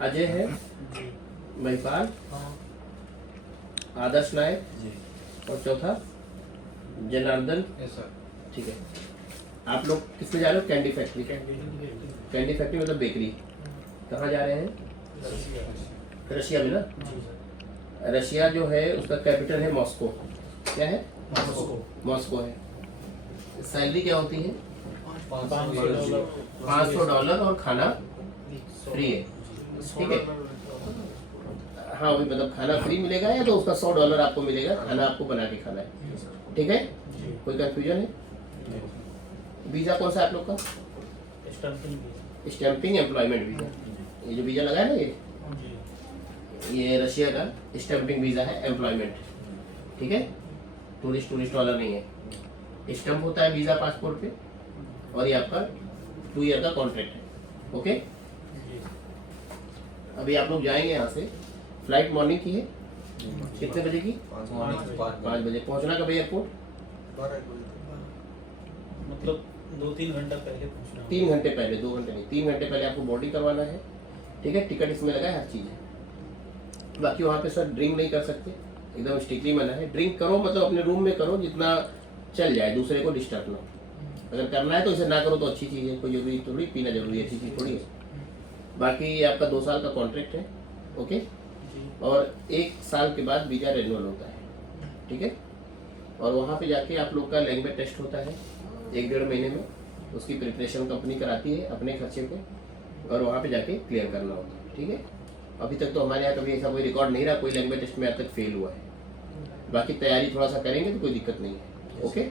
अजय है, जी। महिपाल, हाँ आदर्श नायक जी। और चौथा जनार्दन। Yes sir. ठीक है, आप लोग किस में जा रहे हो? Candy factory. कैंडी फैक्ट्री मतलब बेकरी। कहाँ जा रहे हैं? रशिया में ना। जी सर। रशिया जो है उसका कैपिटल है मॉस्को। क्या है? मॉस्को। मॉस्को है। सैलरी क्या होती है? $500 $500 और खाना फ्री है। ठीक है, हाँ वही मतलब खाना फ्री मिलेगा या तो उसका $100 आपको मिलेगा, खाना आपको बना के खाना है। ठीक है, कोई कंफ्यूजन है? वीजा कौन सा है आप लोग का? Stamping employment visa. ये जो वीजा लगा है ना ये रशिया का स्टैंपिंग वीजा है, एम्प्लॉयमेंट। ठीक है, टूरिस्ट वाला नहीं है। स्टैंप होता है वीजा पासपोर्ट पे और ये आपका 2 ईयर का कॉन्ट्रैक्ट है। ओके, अभी आप लोग जाएंगे यहाँ से। फ्लाइट मॉर्निंग की है, कितने बजे की? 5 बजे। पहुँचना कब एयरपोर्ट? मतलब 2-3 घंटा पहले पूछना 3 घंटे पहले, 2 घंटे नहीं, 3 घंटे पहले आपको बोर्डिंग करवाना है। ठीक है, टिकट इसमें लगा है, हर चीज़ है। बाकी वहाँ पे सर ड्रिंक नहीं कर सकते, एकदम स्ट्रिक्टली मना है। ड्रिंक करो मतलब अपने रूम में करो, जितना चल जाए, दूसरे को डिस्टर्ब ना हो। अगर करना है तो इसे ना करो तो अच्छी चीज़ है, कोई जरूरी थोड़ी पीना जरूरी है, अच्छी चीज़ थोड़ी है। बाकी ये आपका 2 साल का कॉन्ट्रैक्ट है। ओके, और 1 साल के बाद वीज़ा रिन्यूअल होता है। ठीक है, और वहाँ पे जाके आप लोग का लैंग्वेज टेस्ट होता है 1-1.5 महीने में। उसकी प्रिपरेशन कंपनी कराती है अपने खर्चे पे, और वहाँ पे जाके क्लियर करना होता है। ठीक है, अभी तक तो हमारे यहाँ कभी ऐसा कोई रिकॉर्ड नहीं रहा कोई लैंग्वेज टेस्ट में अब तक फेल हुआ है। बाकी तैयारी थोड़ा सा करेंगे तो कोई दिक्कत नहीं है। ओके,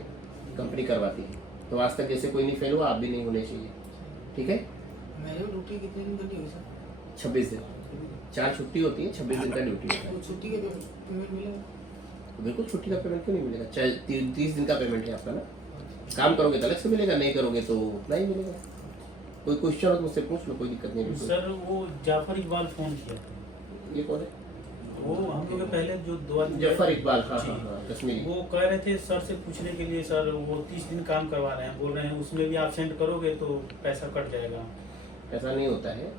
कंपनी करवाती है, तो आज तक जैसे कोई नहीं फेल हुआ, आप भी नहीं होने चाहिए। ठीक है, मैंने ड्यूटी कितने दिन करनी होगी सर? 26 दिन, 4 छुट्टी होती है, 26 दिन का ड्यूटी होता तो छुट्टी का पेमेंट मिलेगा? है। बिल्कुल, छुट्टी का पेमेंट क्यों नहीं मिलेगा? 30 दिन का पेमेंट है आपका ना। काम करोगे तो अलग से मिलेगा, नहीं करोगे तो उतना ही मिलेगा। कोई क्वेश्चन हो तो मुझसे पूछ लो, कोई दिक्कत नहीं है। सर वो जाफर इकबाल फोन किया था, ये कौन है? वो हम लोग के पहले जो 2 आदमी जफर इकबाल, हाँ जी। हाँ हाँ, कश्मीरी। वो कह रहे थे सर से पूछने के लिए, सर वो 30 दिन काम करवा रहे हैं, बोल रहे हैं उसमें भी आप सेंड करोगे तो पैसा कट जाएगा। ऐसा नहीं होता है,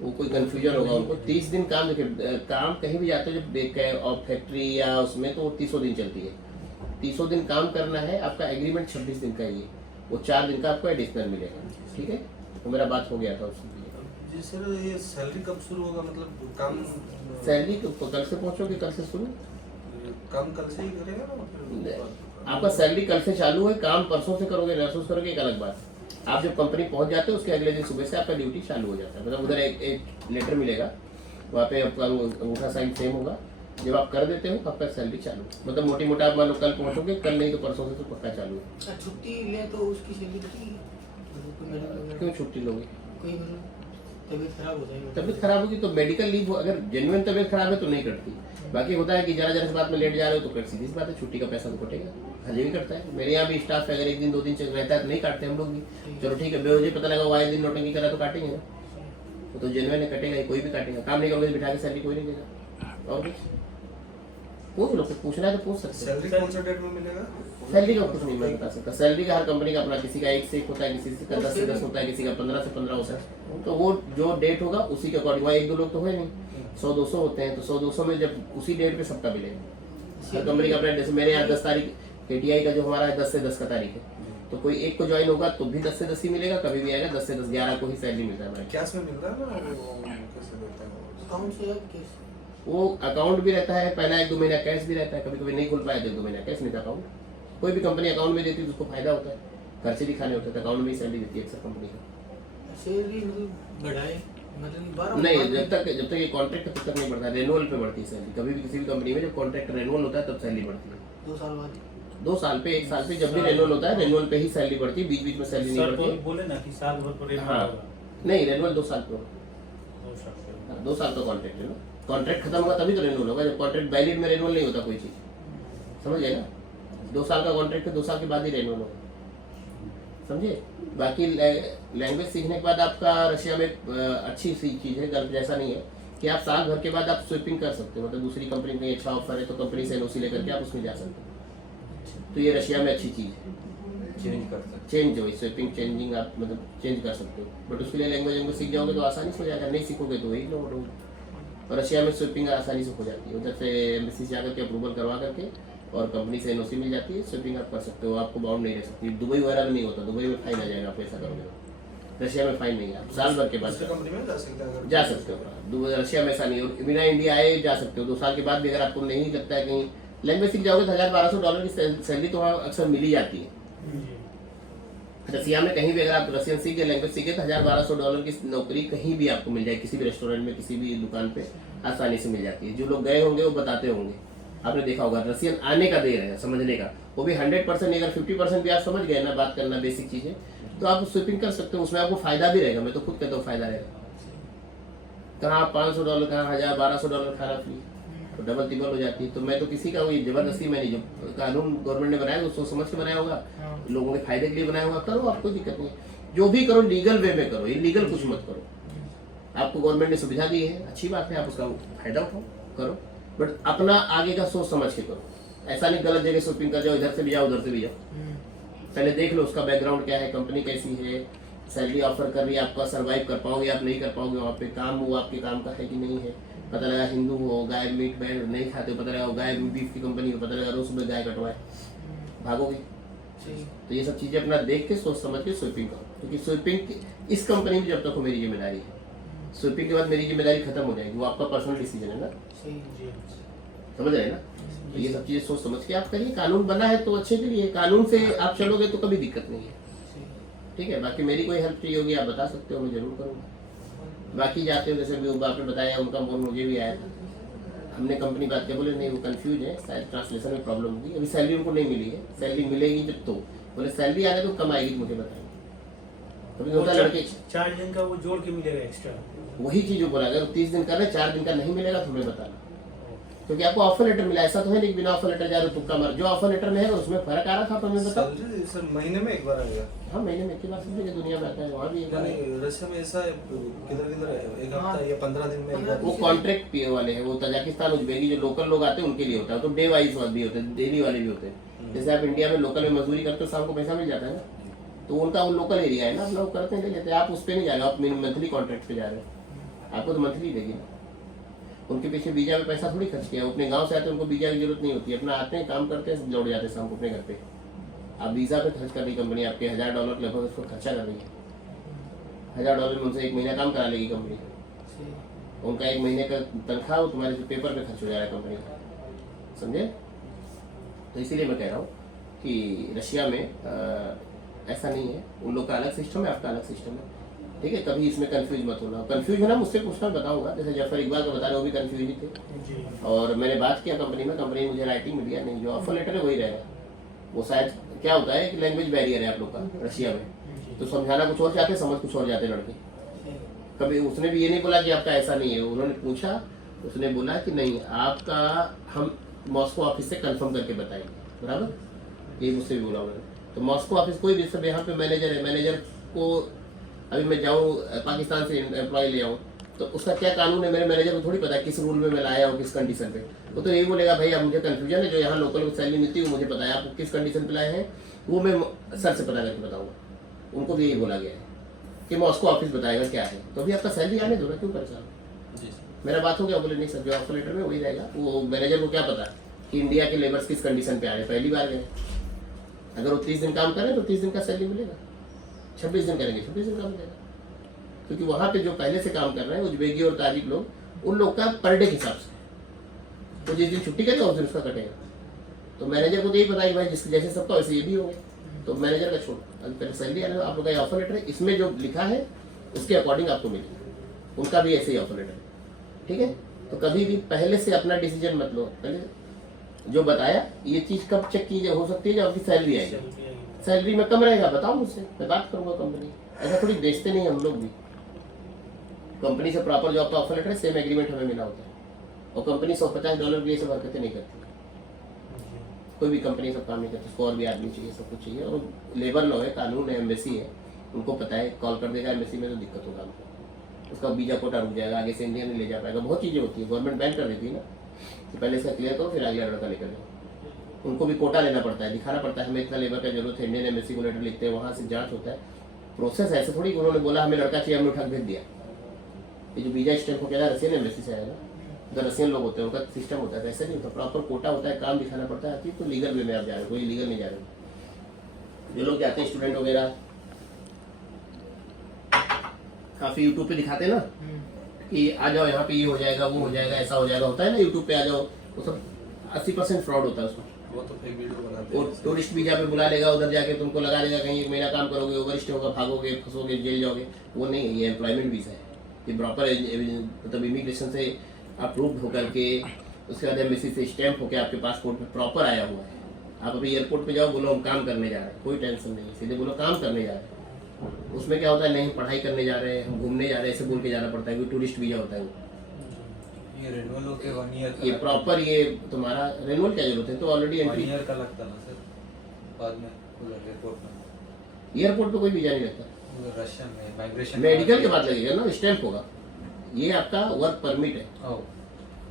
वो कोई कंफ्यूजन होगा उनको। 30 दिन काम, देखिए काम कहीं भी जाते हो जब और फैक्ट्री या उसमें, तो 30 दिन चलती है। 30 दिन काम करना है, आपका एग्रीमेंट 26 दिन का ही है, वो 4 दिन का आपको एडिशनल मिलेगा। ठीक है, तो मेरा बात हो गया था उसके लिए। जी सर, ये सैलरी कब शुरू होगा? मतलब काम सैलरी कल से पहुंचोगे, कल से शुरू। काम कल से ही करेगा ना फिर? आपका सैलरी कल से चालू है, काम परसों से करोगे, नर्सों करोगे, एक अलग बात। आप जब कंपनी पहुंच जाते हो उसके अगले दिन सुबह से आपका ड्यूटी चालू हो जाता है। मतलब उधर एक लेटर मिलेगा, वहाँ पे आपका अंगूठा साइन सेम होगा। जब आप कर देते हो तो आपका सैलरी चालू। मतलब मोटी मोटा आप मान लो कल पहुँचोगे, कल नहीं तो परसों से तो पक्का चालू है। अच्छा, छुट्टी ले तो उसकी सैलरी कटेगी? कोई मेडिकल वगैरह? क्यों छुट्टी लोगे? कोई मतलब तबीयत खराब हो जाएगी? तबीयत खराब होगी तो मेडिकल लीव, अगर जेन्युइन तबीयत खराब है तो नहीं कटती। बाकी होता है कि जरा से बात में लेट जा रहे हो तो कट, सीधी सी बात है, छुट्टी का पैसा तो कटेगा। हजे भी कटता है, मेरे यहाँ भी स्टाफ अगर 1 दिन 2 दिन चल रहता है तो नहीं काटते हम लोग भी। चलो ठीक है, बेवजह पता लगा वो 1 दिन नोटंकी करा तो काटेंगे ना, वो तो जेन्युइन है, कटेगा ही, कोई भी काटेगा। काम नहीं करोगे बिठा के सैलरी कोई नहीं देगा। और कुछ पूछ लो, कुछ पूछना है तो पूछ सकते हैं। सैलरी कौन सा डेट में मिलेगा? सैलरी का कुछ नहीं मैं बता सकता। सैलरी का हर कंपनी का अपना, किसी का 1 से 1 होता है, किसी का 10 से 10 होता है, किसी का 15 से 15 होता है। तो वो जो डेट होगा उसी के अकॉर्डिंग, वहाँ 1-2 लोग तो है नहीं, 100-200 होते हैं, तो 100-200 में जब उसी डेट पे सबका मिलेगा। हर कंपनी का अपना, जैसे मेरे यहाँ 10 तारीख KTI का जो हमारा है 10 से 10 का तारीख है, तो कोई एक को ज्वाइन होगा तो भी 10 से 10 ही मिलेगा, कभी भी आएगा 10 से 10, 11 को ही सैलरी मिलता है हमारे। कैश में मिलता है ना? वो कैसे देते हैं? अकाउंट से या कैश? वो अकाउंट भी रहता है, पहला 1-2 महीना कैश भी रहता है, कभी कभी नहीं खुल पाया तो 1-2 महीना कैश नहीं था अकाउंट। कोई भी कंपनी अकाउंट में देती है तो उसको फायदा होता है, खर्चे भी खाने होते हैं, अकाउंट में ही सैलरी देती है अक्सर कंपनी का। सैलरी मतलब बढ़ाए, मतलब 12 नहीं, जब तक ये कॉन्ट्रैक्ट तब तक नहीं बढ़ता, रेनुअल पे बढ़ती है सैलरी। कभी भी किसी भी कंपनी में जब कॉन्ट्रैक्ट रेनुअल होता है तब सैलरी बढ़ती है। 2 साल बाद? 2 साल पे, 1 साल पे, जब भी रेनुअल होता है रेनुअल पे ही सैलरी बढ़ती है, बीच बीच में सैलरी नहीं सर बढ़ती। बोले ना कि साल भर पर हाँ, नहीं रेनुअल 2 साल पे, 2 साल 2 साल का कॉन्ट्रैक्ट है ना। कॉन्ट्रैक्ट खत्म होगा तभी तो रेनुअल होगा, जब कॉन्ट्रैक्ट वैलिड में रेनुअल नहीं होता कोई चीज़, समझ गए ना। 2 साल का कॉन्ट्रैक्ट है, 2 साल के बाद ही रेनुअल होगा, समझे। बाकी लैंग्वेज सीखने के बाद आपका रशिया में अच्छी सी चीज़ है, गर्व जैसा नहीं है कि आप साल भर के बाद आप स्विपिंग कर सकते हो। मतलब दूसरी कंपनी में अच्छा ऑफर है तो कंपनी से NOC लेकर के आप उसमें जा सकते हो, तो ये रशिया में अच्छी चीज़ है। चेंज कर सकते चेंज हो, स्वीपिंग चेंजिंग आप मतलब चेंज कर सकते हो, बट उसके लिए लैंग्वेज सीख जाओगे तो आसानी से हो जाएगा, नहीं सीखोगे तो वही लो। और रशिया में स्वीपिंग आसानी से हो जाती है, उधर से एम्बेसी से जाकर के अप्रूवल करवा करके और कंपनी से एनओसी मिल जाती है, स्वीपिंग आप कर सकते हो, आपको बाउंड नहीं रह सकती। दुबई वगैरह में नहीं होता, दुबई में फाइन आ जाएगा आप ऐसा करोगे तो। रशिया में फाइन नहीं है, आप साल भर के बाद दूसरे कंपनी में जा सकते हैं अगर जा सकते हो। रशिया में ऐसा नहीं है, बिना इंडिया आए जा सकते हो। 2 साल के बाद भी अगर आपको नहीं लगता है कहीं लैंग्वेज सीख जाओगे तो $1,000-1,200 की सैलरी तो वहाँ अक्सर मिल ही जाती है। रसिया में कहीं भी अगर आप रशियन सीख गए, लैंग्वेज सीखे तो $1,000-1,200 की नौकरी कहीं भी आपको मिल जाए, किसी भी रेस्टोरेंट में, किसी भी दुकान पे आसानी से मिल जाती है। जो लोग गए होंगे वो बताते होंगे, आपने देखा होगा। रसियन आने का देर है समझने का, वो भी 100% नहीं, अगर 50% भी आप समझ गए ना बात करना, बेसिक चीजें, तो आप स्वीपिंग कर सकते हो। उसमें आपको फायदा भी रहेगा, मैं तो खुद कहता हूँ फायदा रहेगा। कहाँ $500, कहाँ $1,000-1,200 खाना फ्री, तो डबल ट्रिपल हो जाती है। तो मैं तो किसी का वही जबरदस्ती में नहीं, जो कानून गवर्नमेंट ने बनाया वो सोच समझ के बनाया होगा, लोगों के फायदे के लिए बनाया होगा, करो, आप कोई दिक्कत नहीं। जो भी करो लीगल वे में करो, इलीगल कुछ मत करो। आपको गवर्नमेंट ने सुविधा दी है, अच्छी बात है, आप उसका फायदा उठाओ, करो, बट अपना आगे का सोच समझ के करो। ऐसा नहीं गलत जगह शॉपिंग कर जाओ, इधर से भी जाओ उधर से भी जाओ। पहले देख लो उसका बैकग्राउंड क्या है, कंपनी कैसी है, सैलरी ऑफर कर रही है, आपका सर्वाइव कर पाओगे आप नहीं कर पाओगे वहाँ पे, काम वो आपके काम का है कि नहीं है। पता लगा हिंदू हो, गाय मीट बैड नहीं खाते हो, पता लगा गाय बीफ की कंपनी हो, पता लगा रोज सुबह गाय कटवाए, भागोगे। तो ये सब चीजें अपना देख के सोच समझ के स्वीपिंग करो, क्योंकि स्वीपिंग इस कंपनी में जब तक हो मेरी जिम्मेदारी है, स्वीपिंग के बाद मेरी जिम्मेदारी खत्म हो जाएगी, वो आपका पर्सनल डिसीजन है ना, समझ रहे हैं ना। तो ये सब चीजें सोच समझ के आप करिए, कानून बना है तो अच्छे के लिए, कानून से आप चलोगे तो कभी दिक्कत नहीं है, ठीक है। बाकी मेरी कोई हेल्प चाहिए होगी आप बता सकते हो, मैं जरूर करूँगा। बाकी जाते हो जैसे भी आपने बताया, उनका फोन मुझे भी आया था, हमने कंपनी बात किया, बोले नहीं वो कंफ्यूज है, शायद ट्रांसलेशन में प्रॉब्लम होगी, अभी सैलरी उनको नहीं मिली है, सैलरी मिलेगी जब तो, बोले सैलरी आने तो कम आएगी मुझे बताएंगे। कभी होता है लड़के 4 दिन का वो जोड़ के मिलेगा एक्स्ट्रा, वही चीज जो बोला, अगर 30 दिन कर रहे 4 दिन का नहीं मिलेगा तो हमें बताना, क्योंकि आपको ऑफर लेटर मिला, ऐसा तो है नहीं बिना ऑफर लेटर जा रहे हो तुक्का मार। जो ऑफर लेटर में है उसमें फर्क आ रहा था, तो हमें बताओ। सैलरी सर महीने में एक बार आएगा। हाँ महीने में एक ही बार समझे, दुनिया में आता है, वहाँ भी एक बार है। यानी रशिया में ऐसा है, किधर किधर एक हफ्ता या 15 दिन में एक बार। वो कॉन्ट्रैक्ट पीए वाले हैं, वो तजाकिस्तान उज्बेकी जो लोकल लोग आते हैं उनके लिए होता है, तो डे वाइज भी होते हैं, डेली वाले भी होते हैं। जैसे आप इंडिया में लोकल में मजदूरी करते हो, शाम को पैसा मिल जाता है ना, तो उनका वो लोकल एरिया है ना, आप लोग करते हैं ले लेते हैं। आप उस पर नहीं जा रहे हो, आप मंथली कॉन्ट्रैक्ट पे जा रहे हो, आपको तो मंथली देगी ना। उनके पीछे वीजा में पैसा थोड़ी खर्च किया, अपने गांव से आते हैं, उनको वीजा की जरूरत नहीं होती है, अपना आते हैं काम करते हैं लौट जाते हैं शाम को अपने घर पे। आप वीजा पे खर्च कर रही कंपनी, आपके $1,000 लगभग उसको खर्चा कर रही है, $1,000 में उनसे 1 महीना काम करा लेगी कंपनी। उनका 1 महीने का तनख्वाह वो तुम्हारे पेपर पे खर्च हो जा रहा है कंपनी का, समझे। तो इसीलिए मैं कह रहा हूँ कि रशिया में ऐसा नहीं है, उन लोग का अलग सिस्टम है, आपका अलग सिस्टम है, ठीक है। कभी इसमें कंफ्यूज मत होना, कंफ्यूज होना मुझसे पूछना, बताऊंगा। जैसे जफर इकबाल को बता रहे, वो भी कंफ्यूज ही थे, और मैंने बात किया कंपनी में, कंपनी ने मुझे राइटिंग में दिया, नहीं जो ऑफर लेटर है वही रहेगा। वो शायद क्या होता है कि लैंग्वेज बैरियर है आप लोग का रशिया में, तो समझाना कुछ और चाहते, समझ कुछ और जाते लड़के। कभी उसने भी ये नहीं बोला कि आपका ऐसा नहीं है, उन्होंने पूछा, उसने बोला कि नहीं आपका हम मॉस्को ऑफिस से कंफर्म करके बताएंगे, बराबर, ये मुझसे भी बोला उन्होंने। तो मॉस्को ऑफिस कोई भी सब यहाँ पे मैनेजर है, मैनेजर को अभी मैं जाऊँ पाकिस्तान से एम्प्लॉय ले आऊँ तो उसका क्या कानून है, मेरे मैनेजर को थोड़ी पता है किस रूल में मैं लाया हूँ, किस कंडीशन पे। वो तो यही बोलेगा भाई अब मुझे कंफ्यूजन है, जो यहाँ लोकल सैलरी मिलती है वो मुझे पता है, आपको किस कंडीशन पे लाए हैं वो मैं सर से पता करके बताऊँगा। उनको भी यही बोला गया है कि मॉस्को ऑफिस बताएगा क्या है, तो अभी आपका सैलरी आने दो ना, क्यों परेशान। मेरा बात हो गया, बोले नहीं सर जो ऑफर लेटर में वही रहेगा। वो मैनेजर को क्या पता कि इंडिया के लेबर्स किस कंडीशन पे आ रहे, पहली बार गए, अगर वो 30 दिन काम करें तो 30 दिन का सैलरी मिलेगा, 26 दिन करेंगे 26 दिन का मिलेगा, क्योंकि वहाँ पे जो पहले से काम कर रहे हैं उज्बेकी और ताजिक लोग, उन लोग का पर डे के हिसाब से, तो जिस दिन छुट्टी करेगा उस दिन उसका कटेगा। तो मैनेजर को तो यही पता है कि भाई जिसके जैसे सबका वैसे ये भी होंगे, तो मैनेजर का छोड़, अगर सैलरी आने आप लोग का ऑफर लेटर है, इसमें जो लिखा है उसके अकॉर्डिंग आपको मिलेगा, उनका भी ऐसे ही ऑफर लेटर है, ठीक है। तो कभी भी पहले से अपना डिसीजन मत लो, पहले जो बताया ये चीज़ कब चेक की हो सकती है जब आपकी सैलरी आएगी, सैलरी में कम रहेगा बताओ मुझसे, मैं बात करूँगा कंपनी, ऐसा थोड़ी बेचते नहीं हम लोग भी। कंपनी से प्रॉपर जो आपका ऑफर लेटर है सेम एग्रीमेंट हमें मिला होता है, और कंपनी $150 के लिए सब हरकतें नहीं करती, कोई भी कंपनी सब काम नहीं करती, उसको और भी आदमी चाहिए, सब कुछ चाहिए, और लेबर लॉ है, कानून है, एम्बेसी है, उनको पता है, कॉल कर देगा एम्बेसी में तो दिक्कत होगा हमको, उसका वीजा कोटा रुक जाएगा, आगे से इंडिया नहीं ले जा पाएगा, बहुत चीज़ें होती है, गवर्नमेंट बैन कर देती है ना कि पहले इसका क्लियर करो फिर अगला लड़का लेकर जाओ, उनको भी कोटा लेना पड़ता है, दिखाना पड़ता है हमें इतना लेबर का जरूरत है, इंडियन एम्बेसी को लेटर लिखते हैं, वहाँ से जांच होता है, प्रोसेस ऐसे थोड़ी कि उन्होंने बोला हमें लड़का चाहिए हमने उठा के भेज दिया। ये जो वीजा स्टैम्प हो गया रशियन एम्बेसी से आएगा, जो रशियन लोग होते हैं उनका सिस्टम होता है, ऐसे नहीं होता, प्रॉपर कोटा होता है, काम दिखाना पड़ता है, तो लीगल वे में आप जा रहे हो, कोई लीगल नहीं जा रहे। जो लोग जाते हैं स्टूडेंट वगैरह काफ़ी यूट्यूब पे दिखाते हैं ना कि आ जाओ यहाँ पे ये हो जाएगा वो हो जाएगा ऐसा हो जाएगा, होता है ना यूट्यूब पे आ जाओ, वो सब 80% फ्रॉड होता है उसमें। वो तो फेक वीडियो बनाते वो हैं। टूरिस्ट वीजा पे बुला लेगा, उधर जाके तुमको लगा देगा, कहीं 1 महीना काम करोगे, ओवर स्टे होगा, भागोगे, फंसोगे, जेल जाओगे। वो नहीं है, ये एम्प्लॉयमेंट वीज़ा है, ये प्रॉपर मतलब इमिग्रेशन से अप्रूव्ड होकर के उसके बाद एम्बेसी से स्टैम्प होकर आपके पासपोर्ट में प्रॉपर आया हुआ है। आप अभी एयरपोर्ट पे जाओ, बोलो हम काम करने जा रहे हैं, कोई टेंशन नहीं, सीधे बोलो काम करने जा रहे हैं। उसमें क्या होता है, नहीं पढ़ाई करने जा रहे हैं, हम घूमने जा रहे हैं, ऐसे बोल के जाना पड़ता है, क्योंकि टूरिस्ट वीजा होता है वो। ये रेनुअल होके 1 ईयर ये प्रॉपर ये तुम्हारा रेनुअल क्या जरूरत है, तो ऑलरेडी 1 एंट्री ईयर का लगता ना सर, बाद में उधर एयरपोर्ट में, एयरपोर्ट पे कोई वीजा नहीं लगता, उधर रशियन में माइग्रेशन मेडिकल के बाद लगेगा ना, स्टैम्प होगा। ये आपका वर्क परमिट है। ओह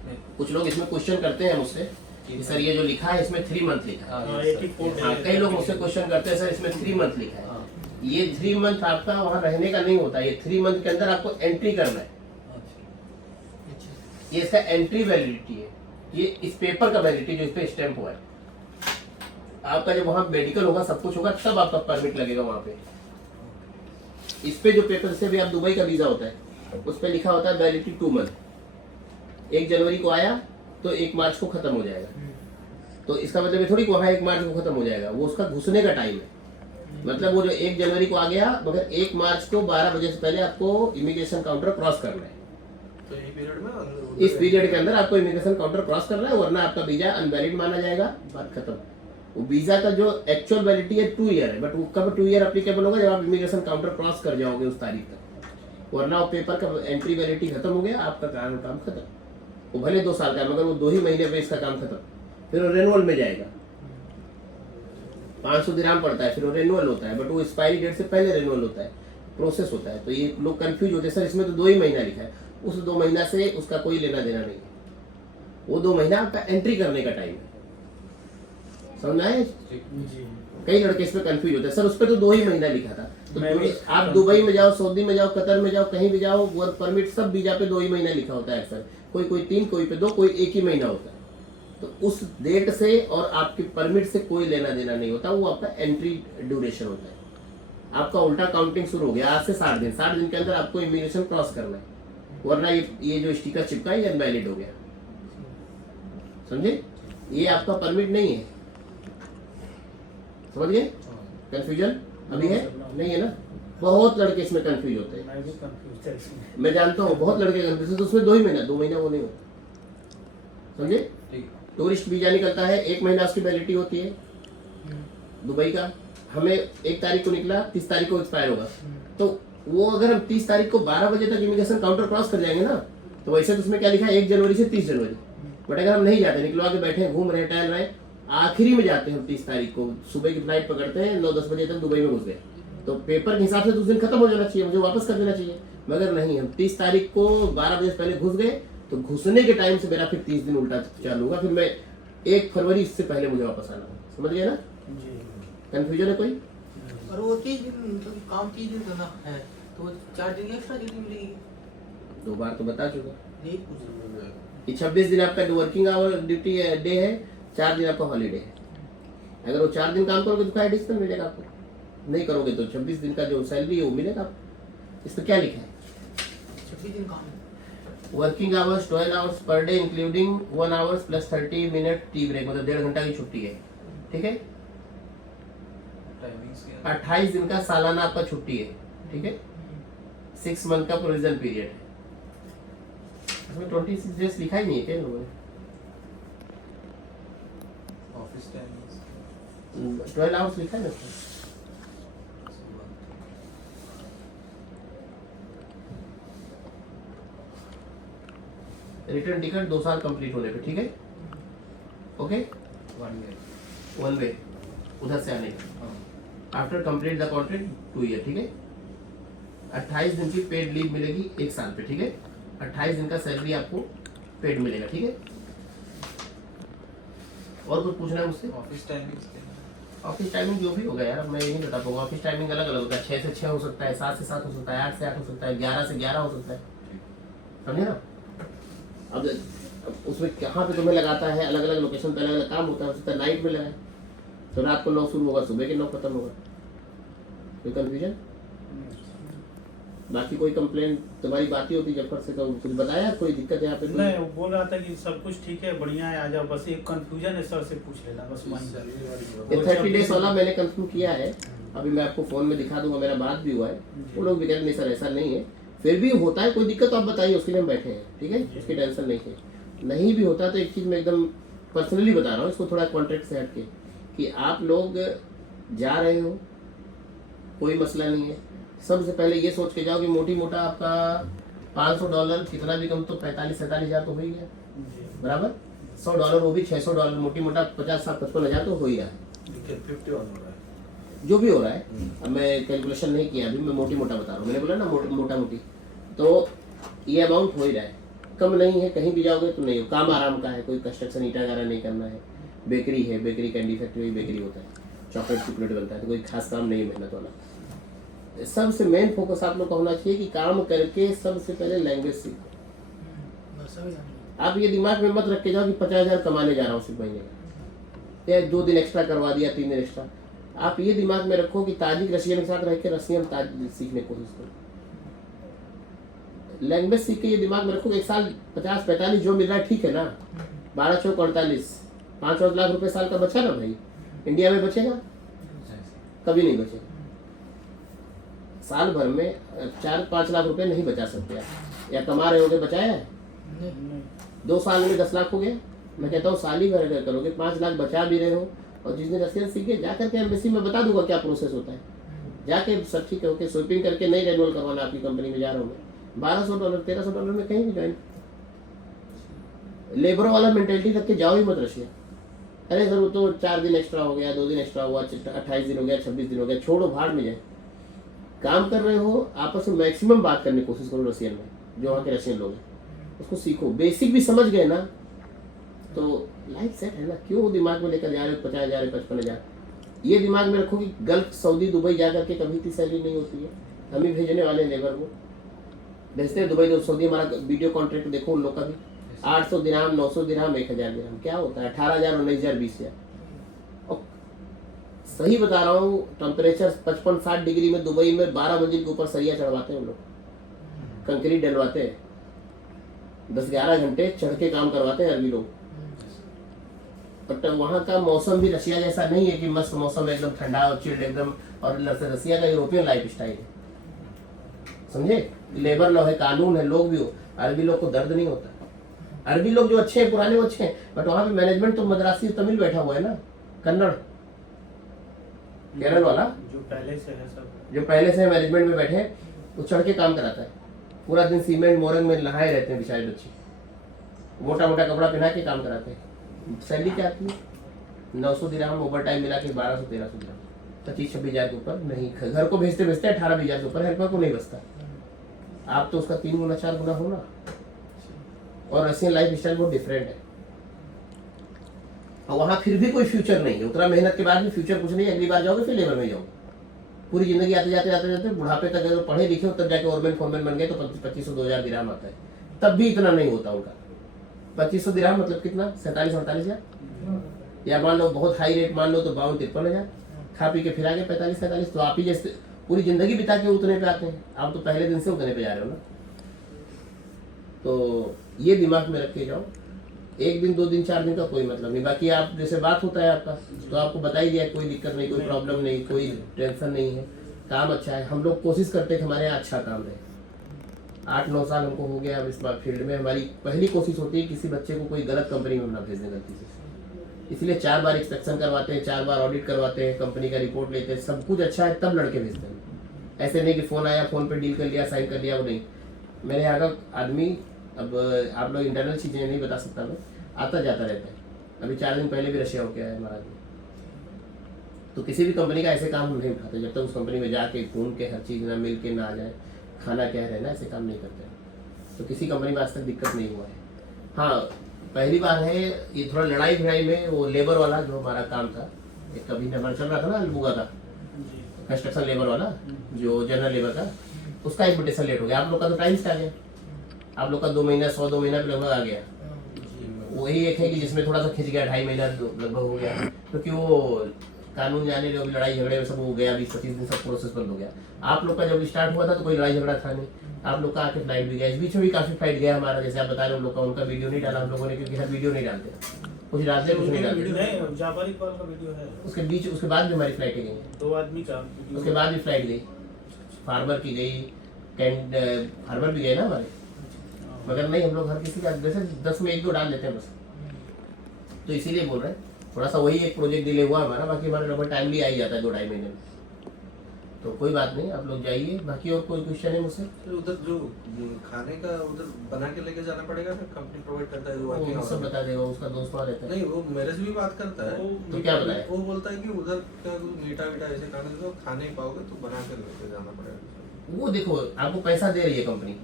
नहीं, कुछ लोग इसमें क्वेश्चन करते हैं मुझसे कि सर ये जो लिखा है इसमें 3 मंथ लिखा है। हाँ, yes, sir. 84 हाँ, कई लोग मुझसे क्वेश्चन करते हैं सर इसमें 3 मंथ लिखा है। हाँ, ये 3 मंथ आपका वहाँ रहने का नहीं होता, ये 3 मंथ के अंदर आपको एंट्री करना है, अच्छा। ये इसका एंट्री वैलिडिटी है, ये इस पेपर का वैलिडिटी जो इस पे स्टैम्प हुआ है। आपका जब वहाँ मेडिकल होगा सब कुछ होगा तब आपका परमिट लगेगा वहाँ पे। इस पे जो पेपर से भी आप दुबई का वीजा होता है उस पे लिखा होता है वैलिडिटी 2 मंथ। 1 जनवरी को आया तो 1 मार्च को खत्म हो जाएगा, तो इसका मतलब ये थोड़ी कि वहाँ 1 मार्च को खत्म हो जाएगा, वो उसका घुसने का टाइम है। मतलब वो जो 1 जनवरी को आ गया, मगर 1 मार्च को 12 बजे से पहले आपको इमिग्रेशन काउंटर क्रॉस करना है। तो ये पीरियड में इस पीरियड के अंदर आपको इमिग्रेशन काउंटर क्रॉस करना है, वरना आपका वीजा अनवैलिड माना जाएगा, बात खत्म। वो वीजा का जो एक्चुअल वैलिडिटी है 2 ईयर है, बट वो कब 2 ईयर अप्लीकेबल होगा, जब आप इमिग्रेशन काउंटर क्रॉस कर जाओगे उस तारीख तक, वरना वो पेपर का एंट्री वैलिडिटी खत्म हो गया, आपका काम खत्म। वो भले 2 साल का है, मगर वो 2 ही महीने पे इसका काम खत्म, फिर वो रेनुअल में जाएगा। 500 दिरहम पड़ता है, फिर वो रेनुअल होता है, बट वो एक्सपायरी डेट से पहले रेनुअल होता है, प्रोसेस होता है। तो ये लोग कंफ्यूज होते हैं, सर इसमें तो 2 ही महीना लिखा है, उस 2 महीना से उसका कोई लेना देना नहीं है, वो 2 महीना आपका एंट्री करने का टाइम है। समझ आए? जी। कई लड़के इसमें कंफ्यूज होते हैं, सर उस पर तो 2 ही महीना लिखा था। तो मैं भी आप दुबई में जाओ, सऊदी में जाओ, कतर में जाओ, कहीं भी जाओ, वर्क परमिट सब वीजा पे 2 ही महीना लिखा होता है अक्सर, कोई 3, कोई पे 2, कोई 1 ही महीना होता है। तो उस डेट से और आपकी परमिट से कोई लेना देना नहीं होता, वो आपका एंट्री ड्यूरेशन होता है। आपका उल्टा काउंटिंग शुरू हो गया आज से 60 दिन, 60 दिन के अंदर आपको इमिग्रेशन क्रॉस करना है, वरना ये जो स्टिकर चिपका है ये अनवैलिड हो गया। समझे? ये आपका परमिट नहीं है। समझ गए? कंफ्यूजन अभी है? नहीं है ना? बहुत लड़के इसमें कंफ्यूज होते हैं, मैं भी कंफ्यूज था इसमें। मैं जानता हूँ बहुत लड़के कंफ्यूज, तो उसमें 2 ही महीना, 2 महीना वो नहीं होता। समझे? ठीक टूरिस्ट वीजा निकलता है, 1 महीना उसकी वैलिडिटी होती है दुबई का। हमें 1 तारीख को निकला, 30 तारीख को एक्सपायर होगा, तो वो अगर हम 30 तारीख को 12 बजे तक इमिग्रेशन काउंटर क्रॉस कर जाएंगे ना, तो वैसे तो उसमें क्या लिखा है 1 जनवरी से 30 जनवरी, बट अगर हम नहीं जाते, निकलवा के बैठे घूम रहे टहल रहे, आखिरी में जाते हैं हम 30 तारीख को, सुबह की फ्लाइट पकड़ते हैं, 9-10 बजे तक दुबई में घुस गए, तो पेपर के हिसाब से तो उस दिन खत्म हो जाना चाहिए, मुझे वापस कर देना चाहिए। मगर नहीं, हम 30 तारीख को 12 बजे से पहले घुस गए, तो घुसने के टाइम से मेरा फिर 30 दिन उल्टा चालू होगा, फिर मैं 1 फरवरी इससे पहले मुझे वापस आना होगा। समझ गए ना? जी। कंफ्यूजन है कोई? और वो 30 दिन मतलब काम 30 दिन करना है तो 4 दिन एक्स्ट्रा ड्यूटी मिलेगी? 2 बार तो बता चुका। नहीं पूछ रहा। ये 26 दिन आपका वर्किंग आवर ड्यूटी डे है, 4 दिन आपका हॉलीडे है। अगर वो 4 दिन काम करोगे तो क्या एडिशनल मिलेगा आपको, नहीं करोगे तो 26 दिन का जो सैलरी है वो मिलेगा आपको। इस पर क्या लिखा है? 26 दिन काम है। Working hours 12 hours per day including 1 hours plus 30 minute tea break, मतलब 1.5 घंटा की छुट्टी है। ठीक है? टाइमिंग्स क्या है? 28 दिन का सालाना आपका छुट्टी है। ठीक है? 6 मंथ का प्रोविजन पीरियड है। इसमें 26 डेज लिखा ही नहीं है क्या लोगों ने? ऑफिस टाइमिंग्स 12 आवर्स लिखा है ना उसमें? रिटर्न टिकट 2 साल कंप्लीट होने पे। ठीक है? ओके? 1 ईयर। 1 वे उधर से आने का। After complete the contract 2 year. ठीक है? 28 दिन की पेड लीव मिलेगी 1 साल पे। ठीक है? 28 दिन का सैलरी आपको पेड मिलेगा। ठीक है? और कुछ पूछना है मुझसे? ऑफिस टाइमिंग ऑफिस टाइमिंग जो भी होगा यार, अब मैं ये नहीं बता पाऊंगा। ऑफिस टाइमिंग अलग अलग होता है, 6 से 6 हो सकता है, 7 से 7 हो सकता है, 8 से 8 हो सकता है, 11 से 11 हो सकता है, समझे ना? अब उसमें कहाँ पे तुम्हें लगाता है, अलग अलग लोकेशन पे अलग अलग काम होता है। हो सकता है नाइट में लगाए, तो रात को 9 शुरू होगा, सुबह के 9 खत्म होगा। कोई कंफ्यूजन? बाकी कोई कंप्लेंट तुम्हारी बात ही होती जफर से, तो कुछ बताया कोई दिक्कत है यहाँ पे? नहीं, वो बोल रहा था कि सब कुछ ठीक है, बढ़िया है, आ जाओ, बस एक कंफ्यूजन है, सर से पूछ लेना बस वहीं। ये 30 डेज वाला मैंने कंफर्म किया है, अभी मैं आपको फोन में दिखा दूंगा, मेरा बात भी हुआ है। वो लोग भी कह रहे नहीं सर ऐसा नहीं है, फिर भी होता है कोई दिक्कत तो आप बताइए, उसके लिए हम बैठे हैं, ठीक है, उसकी टेंशन नहीं है। नहीं भी होता तो एक चीज़ मैं एकदम पर्सनली बता रहा हूँ, इसको थोड़ा कॉन्ट्रैक्ट से हट के, कि आप लोग जा रहे हो, कोई मसला नहीं है। सबसे पहले ये सोच के जाओ कि मोटी मोटा आपका $500 कितना भी कम तो 45-47 हज़ार तो हो ही गया, बराबर। $100 वो भी $600, मोटी मोटा 50-55 हज़ार तो हो ही रहा है, 51 हो रहा है जो भी हो रहा है। अब मैं कैलकुलेशन नहीं किया अभी, मैं मोटी मोटा बता रहा हूँ, मैंने बोला ना मोटा मोटी, तो ये अमाउंट हो ही रहा है, कम नहीं है। कहीं भी जाओगे तो नहीं हो, काम आराम का है, कोई कंस्ट्रक्शन ईटा गारा नहीं करना है, बेकरी है, बेकरी कैंडी फैक्ट्री बेकरी होता है, चॉकलेट बनता है, तो कोई खास काम नहीं है मेहनत वाला। सबसे मेन फोकस आप लोग का होना चाहिए कि काम करके सबसे पहले लैंग्वेज सीखो। आप ये दिमाग में मत रख के जाओ कि 50,000 कमाने जा रहा हूँ सिर्फ महीने का, या 2 दिन एक्स्ट्रा करवा दिया, 3 दिन एक्स्ट्रा। आप ये दिमाग में रखो कि ताजिक रशियन के साथ रह के रशियन ताजिक सीखने की कोशिश करो, लैंग्वेज सीख के ये दिमाग में रखो कि 1 साल 50-45 जो मिल रहा है ठीक है ना, 12 चौक 48, 5 लाख रुपए साल का बचा ना भाई, इंडिया में बचेगा? कभी नहीं बचेगा। साल भर में 4-5 लाख रुपए नहीं बचा सकते आप, या कमा रहे होगे बचाया है? 2 साल में 10 लाख हो गया। मैं कहता हूँ साल ही भर अगर करोगे 5 लाख बचा भी रहे हो, और जिस दिन रशियन सीखे जा करके एम्बेसी में बता दूंगा क्या प्रोसेस होता है, जाके सब ठीक है ओके, स्वीपिंग करके नहीं रेनुअल करवाना, आपकी कंपनी में जा रहा हूँ मैं, $1200 $1300 में कहीं भी ज्वाइन। लेबर वाला मेंटेलिटी रख के जाओ ही मत रशिया। अरे सर वो तो 4 दिन एक्स्ट्रा हो गया, 2 दिन एक्स्ट्रा हुआ, 28 दिन हो गया, 26 दिन हो गया, छोड़ो भाड़ में जाए। काम कर रहे हो आपस में मैक्सिमम बात करने की कोशिश करो रशियन में, जो वहाँ के रशियन लोग हैं उसको सीखो, बेसिक भी समझ गए ना तो लाइफ सेट है ना। क्यों दिमाग में लेकर जा रहे हो 50,000 55,000? ये दिमाग में रखो कि गल्फ सऊदी दुबई जा करके कभी इतनी सैलरी नहीं होती है। हम ही भेजने वाले लेबर को भेजते हैं दुबई, तो सऊदी हमारा वीडियो कॉन्ट्रैक्ट देखो उन लोग का भी 800 दिरहम 900 दिरहम 1000 दिरहम क्या होता है, 18,000 19,000 20,000। और सही बता रहा हूँ, टेम्परेचर 55-60 डिग्री में दुबई में 12 मंजिल के ऊपर सरिया चढ़वाते हैं उन लोग, कंक्रीट डलवाते हैं, 10-11 घंटे चढ़ के काम करवाते हैं अरबी लोग। बट वहाँ का मौसम भी रशिया जैसा नहीं है कि मस्त मौसम एकदम ठंडा और चिल्ड एकदम, और रशिया का यूरोपियन लाइफ स्टाइल है, समझे। लेबर लॉ है, कानून है, लोग भी हो, अरबी लोग को दर्द नहीं होता। अरबी लोग जो अच्छे हैं पुराने वो अच्छे हैं, बट वहाँ पे मैनेजमेंट तो मद्रासी तमिल बैठा हुआ है ना, कन्नड़ केरल वाला जो पहले से है सब, जो पहले से मैनेजमेंट में बैठे हैं, वो चढ़ के काम कराता है, पूरा दिन सीमेंट मोरंग में नहाए रहते हैं बेचारे बच्चे, मोटा मोटा कपड़ा पहना के काम कराते हैं। सैलरी क्या आती है? 900 दिरहम, ओवर टाइम मिला के 1200-1300 दिरहम, 25-26 हज़ार के ऊपर नहीं। घर को भेजते भेजते 18-20 हज़ार के ऊपर हेल्पर को नहीं बचता। आप तो उसका 3 गुना 4 गुना हो ना। और रशियन लाइफ स्टाइल बहुत डिफरेंट है, और वहाँ फिर भी कोई फ्यूचर नहीं है। उतना मेहनत के बाद भी फ्यूचर कुछ नहीं है, अगली बार जाओगे फिर लेबर में जाओगे, पूरी जिंदगी आते जाते बुढ़ापे तक अगर पढ़े लिखे हो तब जाके ओवरमैन फोरमैन बन गए तो 2500-2000 दिरहम आता है, तब भी इतना नहीं होता उनका। 2500 दिरहम मतलब कितना, 47-48 हज़ार, या मान लो बहुत हाई रेट मान लो तो 52-53 हज़ार, खा पी के फिर आगे 45-47। तो आप ही जैसे पूरी जिंदगी बिता के उतने पे आते हैं, आप तो पहले दिन से उतने पे जा रहे हो ना। तो ये दिमाग में रख के जाओ, 1 दिन 2 दिन 4 दिन का कोई मतलब नहीं। बाकी आप जैसे बात होता है आपका तो आपको बता ही दिया, कोई दिक्कत नहीं, कोई प्रॉब्लम नहीं, कोई टेंशन नहीं है, काम अच्छा है। हम लोग कोशिश करते हैं कि हमारे यहाँ अच्छा काम है। 8-9 साल हमको हो गया अब इस बार फील्ड में। हमारी पहली कोशिश होती है किसी बच्चे को कोई गलत कंपनी में ना भेजने गलती से, इसलिए 4 बार इंस्पेक्शन करवाते हैं, 4 बार ऑडिट करवाते हैं, कंपनी का रिपोर्ट लेते हैं, सब कुछ अच्छा है तब लड़के भेजते हैं। ऐसे नहीं कि फ़ोन आया, फ़ोन पे डील कर लिया, साइन कर लिया, वो नहीं। मेरे यहाँ का आदमी, अब आप लोग इंटरनल चीज़ें नहीं बता सकता मैं, आता जाता रहता है। अभी 4 दिन पहले भी रशिया होके आया हमारा आदमी। तो किसी भी कंपनी का ऐसे काम हम नहीं उठाते जब तक उस कंपनी में जाके ढूंढ के हर चीज़ ना मिल के ना आ जाए, खाना क्या रहना, ऐसे काम नहीं करते। तो किसी कंपनी में आज तक दिक्कत नहीं हुआ है। हाँ, पहली बार है ये, थोड़ा लड़ाई भिड़ाई में वो लेबर वाला जो हमारा काम था, एक कभी नंबर चल रहा था ना अलबुगा का, जी कंस्ट्रक्शन लेबर वाला, जो जनरल लेबर का, उसका इन्विटेशन लेट हो गया। आप लोग का तो टाइम से आ गया, आप लोग का 2 महीना 100-2 महीना पे लगभग आ गया। वही एक है कि जिसमें थोड़ा सा खिंच गया, 2.5 महीना लगभग हो गया, क्योंकि वो कानून जाने लगे, लड़ाई झगड़े में सब हो गया, 20-25 दिन सब प्रोसेस बंद हो गया। आप लोग का जब स्टार्ट हुआ था तो कोई लड़ाई झगड़ा था नहीं, आप लोग का आके फ्लाइट भी गया, इस बीच में भी काफी फ्लाइट गया हमारा, जैसे आप बता रहे हो, लोग का उनका वीडियो नहीं डाला हम लोगों ने, क्योंकि हर वीडियो नहीं डालते, कुछ डालते कुछ नहीं डालते। नहीं, जापानी कॉल का वीडियो है, उसके बीच, उसके बाद भी हमारी फ्लाइटें गई, 2 आदमी का वीडियो। उसके बाद भी फ्लाइट गई, फार्मर की गई, फार्मर भी गए ना हमारे, मगर नहीं, हम लोग हर किसी का जैसे 10 में 1-2 डाल लेते हैं बस। तो इसीलिए बोल रहे हैं, थोड़ा सा वही एक प्रोजेक्ट डिले हुआ हमारा, बाकी हमारा लगभग टाइमली आ ही जाता है 2-2.5 महीने में। तो कोई बात नहीं, आप लोग जाइए। बाकी और कोई क्वेश्चन है मुझसे? फिर उधर जो खाने का उधर बना के लेके जाना पड़ेगा, फिर कंपनी प्रोवाइड करता है जो वो सब बता देगा, उसका दोस्त वहाँ रहता है। नहीं, वो मेरे से भी बात करता है। तो क्या बताया? वो बोलता है कि उधर क्या मीठा वीठा ऐसे खाने तो खा नहीं पाओगे, तो बना के लेके जाना पड़ेगा। वो देखो, आपको पैसा दे रही है कंपनी,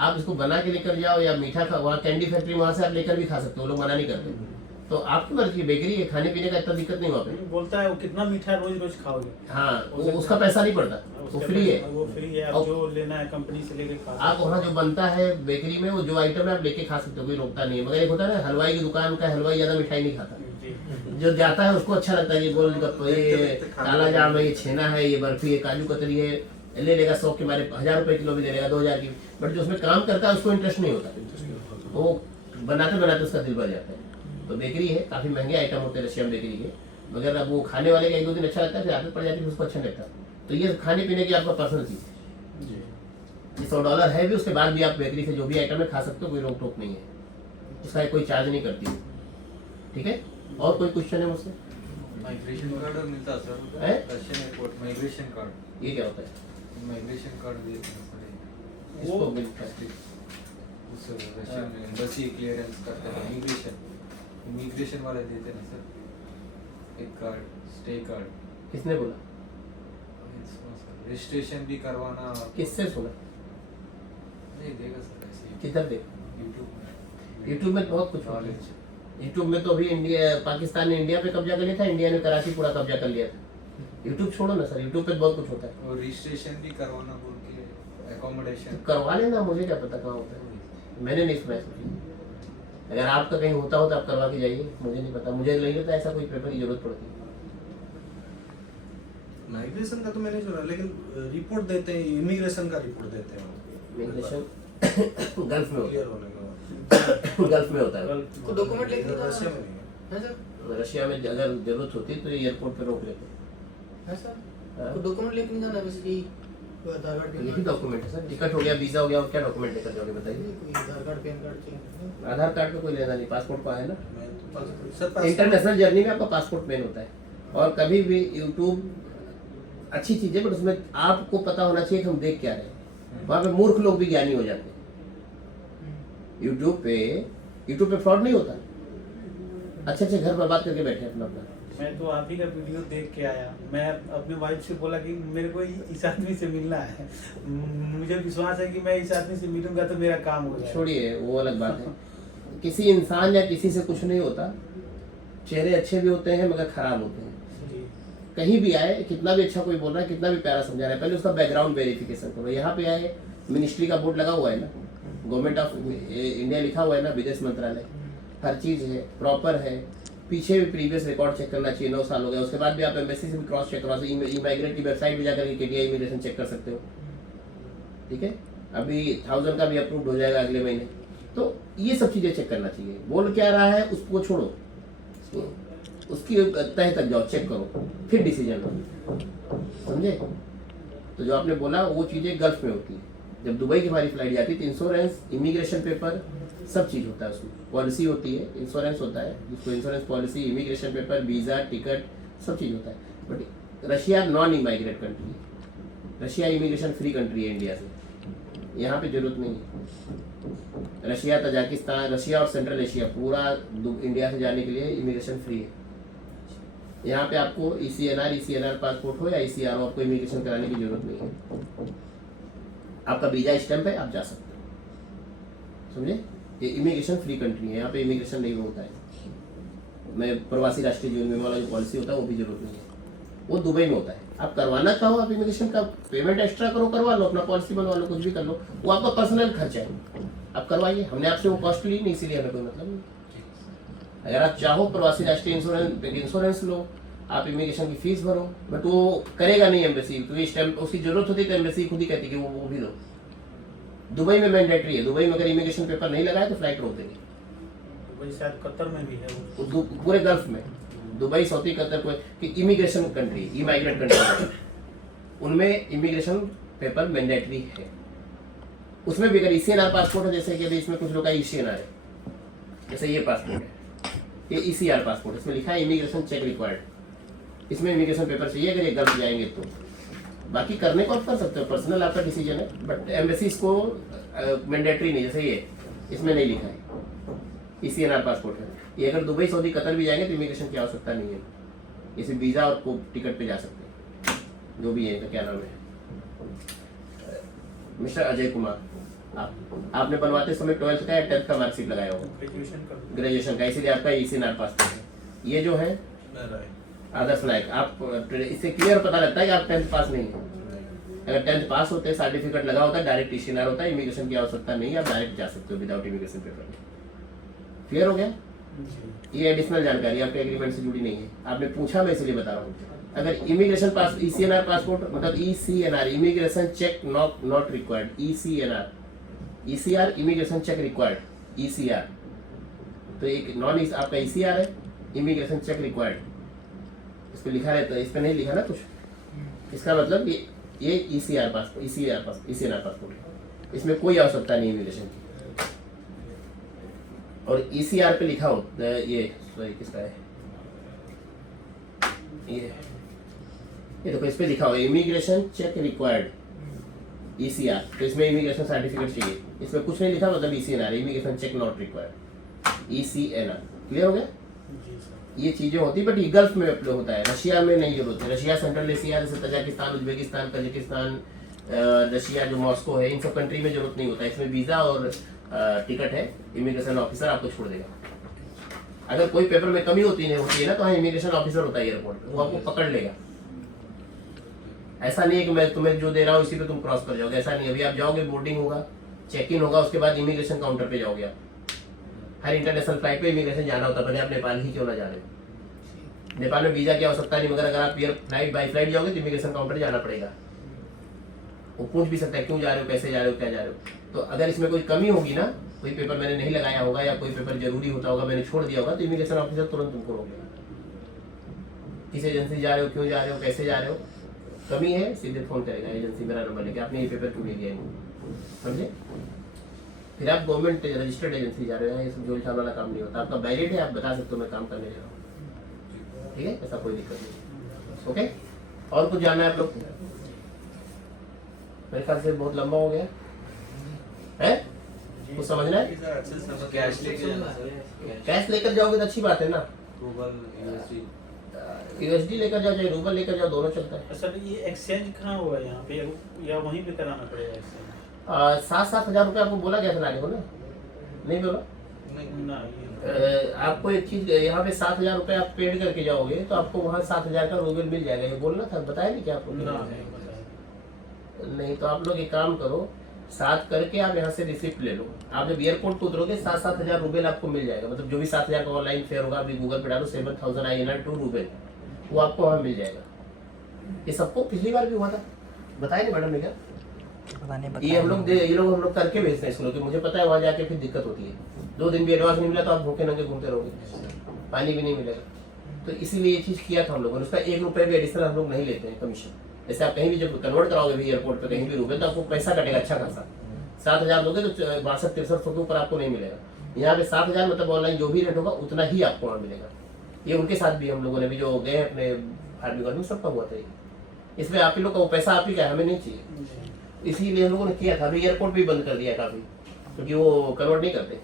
आप इसको बना के लेकर जाओ, या मीठा खा, वहाँ कैंडी फैक्ट्री वहाँ से आप लेकर भी खा सकते हो, वो लोग मना नहीं करते। तो आपकी मर्जी, बेकरी है, खाने पीने का इतना दिक्कत नहीं वहाँ पे। बोलता है वो कितना मीठा रोज रोज खाओगे। हाँ, वो उसका पैसा नहीं पड़ता, वो फ्री है। वो फ्री है, आप जो लेना है कंपनी से लेके खा सकते आप वहाँ जो बनता है बेकरी में, वो जो आइटम है आप लेके खा सकते हो, कोई रोकता नहीं है। मगर एक होता है ना, हलवाई की दुकान का हलवाई ज्यादा मिठाई नहीं खाता, हो। जी जो जाता है उसको अच्छा लगता है, ये गोलगप्पे, ये काला जाम है, ये छेना है, ये बर्फी है, काजू कतरी है, ले लेगा 100 के मारे, 1000 रुपए किलो भी ले लेगा, 2000 की। बट जो उसमें काम करता है उसको इंटरेस्ट नहीं होता, वो बनाते बनाते उसका दिल भर जाता है। तो बेकरी है, काफी महंगे आइटम होते हैं रशियन बेकरी के, मगर अब वो खाने वाले का 1-2 दिन अच्छा लगता है, फिर आदत पड़ जाती है, उसको अच्छा लगता है। तो ये खाने पीने की आपका पर्सनल चीज है, ये $100 है भी, उसके बाद भी आप बेकरी से जो भी आइटम है खा सकते हो, कोई रोक टोक नहीं है, उसका कोई चार्ज नहीं करती है। ठीक है, और कोई क्वेश्चन है मुझसे? माइग्रेशन कार्ड मिलता है सर है? Russian airport, migration card. ये क्या होता है? माइग्रेशन कार्ड भी सर, इसको मिलता है उस रशियन एम्बेसी क्लियरेंस करते हैं, इमिग्रेशन वाले देते हैं सर, एक कार्ड, स्टे कार्ड। किसने बोला? रजिस्ट्रेशन भी करवाना। किससे सुना? नहीं देगा सर ऐसे ही। किधर देख? यूट्यूब में YouTube में बहुत कुछ होता नॉलेज। है। YouTube में तो अभी इंडिया, पाकिस्तान ने इंडिया पे कब्जा कर लिया था, इंडिया ने कराची पूरा कब्जा कर लिया था। YouTube छोड़ो ना सर, YouTube पे बहुत कुछ होता है, और रजिस्ट्रेशन भी करवाना बोल के, एकोमोडेशन। करवा लेना, मुझे क्या पता कहाँ होता है, मैंने नहीं सुना है। अगर आपका कहीं होता हो तो आप करवा के जाइए, मुझे नहीं पता, मुझे नहीं लगता ऐसा कोई पेपर की जरूरत पड़ती है। माइग्रेशन का तो मैंने सुना, लेकिन रिपोर्ट देते हैं, इमिग्रेशन का रिपोर्ट देते हैं इमिग्रेशन गल्फ में होता क्लियर होने के बाद। है, गल्फ में होता है। को डॉक्यूमेंट लेके जाना रशिया में नहीं है। है सर? रशिया में अगर जरूरत होती है तो ये एयरपोर्ट पे रोक लेते हैं। है सर? हाँ। को डॉक्यूमेंट लेके नहीं जाना, वैसे कि कोई आधार कार्ड, यही डॉक्यूमेंट है सर, टिकट हो गया, वीजा हो गया, और क्या डॉक्यूमेंट लेकर जाओगे बताइए? कोई आधार कार्ड, पैन कार्ड चाहिए। आधार कार्ड पे कोई लेना नहीं, पासपोर्ट का है ना। मैं तो सर इंटरनेशनल जर्नी में आपका पासपोर्ट मेन होता है। और कभी भी यूट्यूब अच्छी चीज है, बट उसमें आपको पता होना चाहिए कि हम देख क्या रहे हैं। वहाँ पे मूर्ख लोग भी ज्ञानी हो जाते हैं। यूट्यूब पे फ्रॉड नहीं होता, अच्छे अच्छे घर बर्बाद करके बैठे अपना अपना। मैं तो आप ही का वीडियो देख के आया, मैं अपने वाइफ से बोला कि मेरे को इस आदमी से मिलना है, मुझे विश्वास है कि मैं इस आदमी से मिलूंगा तो मेरा काम हो जाएगा। छोड़िए, वो अलग बात है। किसी इंसान या किसी से कुछ नहीं होता, चेहरे अच्छे भी होते हैं मगर खराब होते हैं। जी। कहीं भी आए, कितना भी अच्छा कोई बोल रहा है, कितना भी प्यारा समझा रहा है, पहले उसका बैकग्राउंड वेरिफिकेशन करो। यहाँ पे आए, मिनिस्ट्री का बोर्ड लगा हुआ है ना, गवर्नमेंट ऑफ इंडिया लिखा हुआ है ना, विदेश मंत्रालय, हर चीज है, प्रॉपर है। पीछे भी प्रीवियस रिकॉर्ड चेक करना चाहिए, 9 साल हो गया। उसके बाद भी आप एम्बेसी से भी क्रॉस चेक करवा सकते, इमिग्रेट की वेबसाइट पे जाकर केटीआई इमिग्रेशन चेक कर सकते हो। ठीक है, अभी 1000 का भी अप्रूव हो जाएगा अगले महीने। तो ये सब चीजें चेक करना चाहिए। बोल क्या रहा है उसको छोड़ो, उसकी तह तक जाओ, चेक करो, फिर डिसीजन लो, समझे? तो जो आपने बोला वो चीजें गल्फ में होती है। जब दुबई की हमारी फ्लाइट जाती है तो इंश्योरेंस, इमिग्रेशन पेपर, सब चीज होता है उसमें। पॉलिसी होती है, इंश्योरेंस होता है, जिसको insurance policy, immigration paper, visa, ticket, सब चीज होता है। बट रशिया नॉन इमाइग्रेट कंट्री है, रशिया इमिग्रेशन फ्री कंट्री है इंडिया से, यहाँ पे जरूरत नहीं है। रशिया, तजाकिस्तान, रशिया और सेंट्रल एशिया पूरा इंडिया से जाने के लिए इमिग्रेशन फ्री है। यहाँ पे आपको ECNR पासपोर्ट हो या ICR हो, आपको इमिग्रेशन कराने की जरूरत नहीं है। आपका वीजा स्टैंप है, आप जा सकते हो, समझे? ये इमिग्रेशन फ्री कंट्री है, यहाँ पे इमिग्रेशन नहीं होता है। मैं प्रवासी राष्ट्रीय जीवन बीमा वाला जो पॉलिसी होता है वो भी जरूरत नहीं है, वो दुबई में होता है। आप करवाना चाहो आप इमिग्रेशन का पेमेंट एक्स्ट्रा करो, करवा लो, अपना पॉलिसी बनवा लो, कुछ भी कर लो, वो आपका पर्सनल खर्चा है, आप करवाइए। हमने आपसे वो कॉस्ट ली नहीं, इसीलिए हमें कोई मतलब नहीं। अगर आप चाहो प्रवासी राष्ट्रीय इंश्योरेंस लो, आप इमिग्रेशन की फीस भरो, बट वो करेगा नहीं एम्बेसी, तो इस टाइम उसकी जरूरत होती है तो एम्बेसी खुद ही कहती है कि वो भी दो। दुबई में मैंडेटरी है, दुबई में अगर इमिग्रेशन पेपर नहीं लगाए तो फ्लाइट रोक देंगे। वही शायद कतर में भी है वो। पूरे गल्फ में, दुबई, सऊदी, कतर को कि इमिग्रेशन कंट्री, इमाइग्रेंट कंट्री, उनमें इमिग्रेशन पेपर मैंडेटरी है। उसमें भी अगर ECNR पासपोर्ट है, जैसे कि अभी इसमें कुछ लोग का ECNR है, जैसे ये पासपोर्ट है, ये ECR पासपोर्ट, इसमें लिखा है इमिग्रेशन चेक रिक्वायर्ड, इसमें इमिग्रेशन पेपर चाहिए अगर ये गल्फ जाएंगे तो। बाकी करने को आप कर सकते हो, पर्सनल आपका डिसीजन है, बट एम्बेसी इसको मैंडेटरी नहीं, जैसे ये इसमें नहीं लिखा है ECNR पासपोर्ट है। ये अगर दुबई, सऊदी, कतर भी जाएंगे तो इमिग्रेशन की आवश्यकता नहीं है, इसे वीज़ा और को टिकट पे जा सकते हैं, जो भी है इनका क्या नाम है। मिस्टर अजय कुमार, आपने बनवाते समय 12th का या 10th का मार्कशीट लगाया होगा, ग्रेजुएशन का, इसीलिए आपका ECNR पासपोर्ट है। ये जो है आदर्श नायक, आप इससे क्लियर पता लगता है कि आप 10th पास नहीं है। अगर 10th पास होते, सर्टिफिकेट लगा होता है, डायरेक्ट ECNR होता है, इमिग्रेशन की आवश्यकता नहीं है, आप डायरेक्ट जा सकते हो विदाउट इमिग्रेशन पेपर। क्लियर हो गया? ये एडिशनल जानकारी आपके एग्रीमेंट से जुड़ी नहीं है, आपने पूछा, मैं इसलिए बता रहा हूँ। अगर इमिग्रेशन पास ECNR पासपोर्ट मतलब ECNR immigration check not required, ECR immigration check required, ECR, तो एक नॉन आपका ECR है, इमिग्रेशन चेक रिक्वायर्ड, इस पे लिखा रहता है, इस पे नहीं लिखा ना कुछ, इसका मतलब ये ECNR पासपोर्ट है, इसमें कोई आवश्यकता नहीं इमिग्रेशन की। और ECR पे लिखा हो ये सॉरी किसका है, ये देखो, इस पे लिखा हो इमिग्रेशन चेक रिक्वायर्ड ECR, तो इसमें इमिग्रेशन सर्टिफिकेट चाहिए, इसमें कुछ नहीं लिखा मतलब ECNR immigration check not required, ECNR। Clear हो गया? ये चीजें होती है, बट ये गल्फ में अप्लाई होता है, रशिया में नहीं जरूरत है। रशिया, सेंट्रल एशिया जैसे तजाकिस्तान, उज्बेकिस्तान, कजाकिस्तान, रशिया जो मॉस्को है, इन सब कंट्री में जरूरत नहीं होता है। इसमें वीजा और टिकट है, इमिग्रेशन ऑफिसर आपको छोड़ देगा। अगर कोई पेपर में कमी होती है ना, तो हाँ इमिग्रेशन ऑफिसर होता है एयरपोर्ट पे, वो आपको पकड़ लेगा। ऐसा नहीं है कि मैं तुम्हें जो दे रहा हूँ इसी पे तुम क्रॉस कर जाओगे, ऐसा नहीं। अभी आप जाओगे, बोर्डिंग होगा, चेक इन होगा, उसके बाद इमिग्रेशन काउंटर पे जाओगे आप। हर इंटरनेशनल फ्लाइट पे इमिग्रेशन जाना होता है, भले आप नेपाल ही क्यों ना जा रहे हो। नेपाल में वीजा की आवश्यकता नहीं, मगर अगर आप बाई फ्लाइट जाओगे तो इमिग्रेशन काउंटर जाना पड़ेगा। वो पूछ भी सकता है क्यों जा रहे हो, कैसे जा रहे हो, क्या जा रहे हो। तो अगर इसमें कोई कमी होगी ना, कोई पेपर मैंने नहीं लगाया होगा या कोई पेपर जरूरी होता होगा मैंने छोड़ दिया होगा, तो इमिग्रेशन ऑफिसर तुरंत तुमको रोक लेगा। किस एजेंसी जा रहे हो, क्यों जा रहे हो, कैसे जा रहे हो, कमी है, सीधे फोन करेगा एजेंसी, मेरा नंबर लेके, आपने ये पेपर क्यों नहीं दिया, समझे। फिर आप गवर्नमेंट रजिस्टर्ड एजेंसी जा रहे हो, ये सब झोल छाल वाला काम नहीं होता। आपका बैरिड है, आप बता सकते हो मैं काम करने जा रहा हूँ, ठीक है, ऐसा कोई दिक्कत नहीं। ओके, और कुछ जानना है आप लोग को? मेरे ख्याल से बहुत लंबा हो गया है, कुछ समझना है? कैश लेके जाना सर, कैश लेकर जाओगे तो अच्छी बात है ना, रूबल USD लेकर जाओ चाहे रूबल लेकर जाओ, दोनों चलता है। सर ये एक्सचेंज कहाँ हुआ है यहाँ पे, या वहीं पे कराना पड़ेगा एक्सचेंज? 7-7 हज़ार रुपये आपको बोला गया था लाने को ना, नहीं बोला? ना, आपको एक चीज यहाँ पे 7,000 रुपये आप पेड करके जाओगे तो आपको वहाँ 7,000 का रूबल मिल जाएगा, ये बोलना था, बताया नहीं क्या आपको? नहीं, तो आप लोग एक काम करो, 7 करके आप यहाँ से रिसिप्ट ले लो। आप जब एयरपोर्ट पे उतरोगे 7-7 हज़ार रूबल आपको मिल जाएगा, मतलब जो भी 7,000 का ऑनलाइन फेयर होगा, अभी गूगल पे डालो 7,000 INR टू रूबल, वो आपको वहाँ मिल जाएगा। ये सबको पिछली बार भी हुआ था, बताया नहीं मैडम ने क्या? ये हम लोग करके भेजते हैं इसको, मुझे पता है वहाँ जाके फिर दिक्कत होती है। 2 दिन भी एडवांस नहीं मिला तो आप भूखे नंगे घूमते रहोगे, पानी भी नहीं मिलेगा। तो इसीलिए ये चीज़ किया था हम लोगों ने, उसका 1 रुपये भी एडिशनल हम लोग नहीं लेते हैं कमीशन। जैसे आप कहीं भी जब कन्वर्ट कराओगे भी एयरपोर्ट पे कहीं भी रुके तो आपको पैसा कटेगा अच्छा खासा। 7,000 दोगे तो 62-63 के ऊपर आपको नहीं मिलेगा। यहाँ पे 7,000 मतलब ऑनलाइन जो भी रेट होगा उतना ही आपको वहाँ मिलेगा। ये उनके साथ भी हम लोगों ने भी जो गए अपने आर्मी गर्मी सबका हुआ था। इसमें आप ही लोग का वो पैसा आप ही का, हमें नहीं चाहिए। इसीलिए हम लोगों ने किया था। अभी एयरपोर्ट भी बंद कर दिया काफ़ी, क्योंकि वो कन्वर्ट नहीं करते।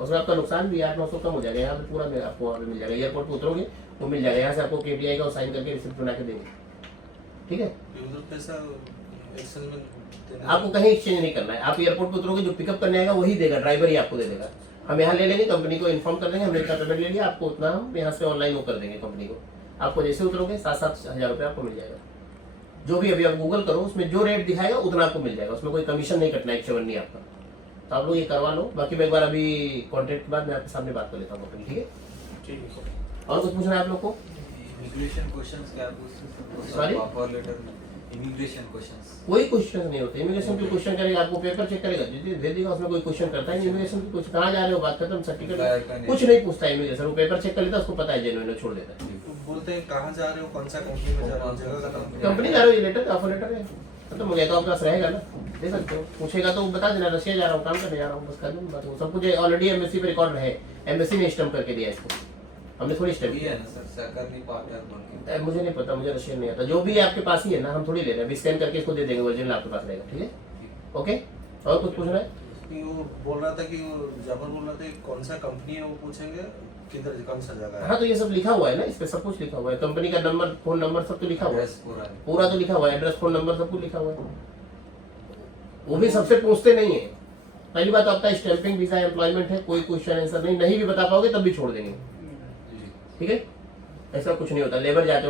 उसमें आपका नुकसान भी 800-900 कम हो जाएगा। यहाँ पे पूरा आपको वहाँ पे मिल जाएगा। एयरपोर्ट पर उतरोगे वो मिल जाएगा। यहाँ से आपको KPI का साइन करके रिसिप्ट बना के देंगे, ठीक है। पैसा एक्सचेंज में आपको कहीं एक्सचेंज नहीं करना है। आप एयरपोर्ट पर उतरोगे, जो पिकअप करने आएगा वही देगा, ड्राइवर ही आपको दे देगा। हम यहाँ ले लेंगे, कंपनी को इन्फॉर्म कर देंगे हमने इतना पेमेंट ले लिया, आपको उतना हम यहाँ से ऑनलाइन वो कर देंगे कंपनी को। आपको जैसे उतरोगे 7-7 हज़ार रुपये आपको मिल जाएगा। जो भी अभी आप गूगल करो उसमें जो रेट दिखाएगा उतना आपको मिल जाएगा, उसमें कोई कमीशन नहीं कटना है, 1 आपका। तो आप लोग ये करवा लो। बाकी मैं एक बार अभी कॉन्ट्रैक्ट के बाद मैं आपके सामने बात कर लेता हूँ कंपनी, ठीक है? ठीक है सर। और कुछ पूछना है आप लोग को? इमिग्रेशन क्वेश्चंस क्या पूछते Sorry? हैं ऑफर लेटर में? इमिग्रेशन क्वेश्चंस कोई क्वेश्चन नहीं होते। इमिग्रेशन के क्वेश्चन करेगा, आपको पेपर चेक करेगा, दे देगा, उसमें कोई क्वेश्चन करता है नहीं। इमिग्रेशन की कुछ कहाँ जा रहे हो, बात खत्म, सर्टिफिकेट कुछ नहीं पूछता इमिग्रेशन। वो पेपर चेक कर लेता है, उसको पता है जेन्युइन है, छोड़ देता है। बोलते हैं कहाँ जा रहे हो, कौन सा कंपनी में जा रहे हो, जगह का नाम कंपनी जा रहे हो, ये लेटर ऑफर लेटर है, खत्म हो गया। तो आपके पास रहेगा ना, दे सकते हो। पूछेगा तो बता देना रशिया जा रहा हूँ, काम करने जा रहा हूँ, बस कर दूँ बात। वो सब कुछ ऑलरेडी एम्बेसी पे रिकॉर्ड है, एम्बेसी ने स्टैम्प करके दिया इसको, हमने थोड़ी स्टैम्प ये किया। है ना सर, सरकारी पार्टनर बन के। मुझे नहीं पता, मुझे रशियन नहीं आता। जो भी आपके पास ही है ना, हम थोड़ी ले रहे हैं, अभी स्कैन करके इसको दे देंगे, ओरिजिनल आपके पास रहेगा, ठीक है? ओके, और कुछ पूछना है? कि वो बोल रहा था कि वो जबर बोल रहा था कि कौन सा कंपनी है, वो पूछेंगे किधर कौन सा जगह है। हाँ, तो ये सब लिखा हुआ है ना, इस पे सब कुछ लिखा हुआ है, कंपनी का नंबर, फोन नंबर सब तो लिखा हुआ है, एड्रेस पूरा है। पूरा तो लिखा हुआ है, एड्रेस, फोन नंबर सब कुछ लिखा हुआ है। वो भी सबसे पूछते नहीं है। पहली बात, आपका स्टैंपिंग वीजा एम्प्लॉयमेंट है, कोई क्वेश्चन आंसर नहीं, नहीं भी बता पाओगे तब भी छोड़ देंगे, जी। ठीक है? ऐसा कुछ नहीं होता। लेबर जाते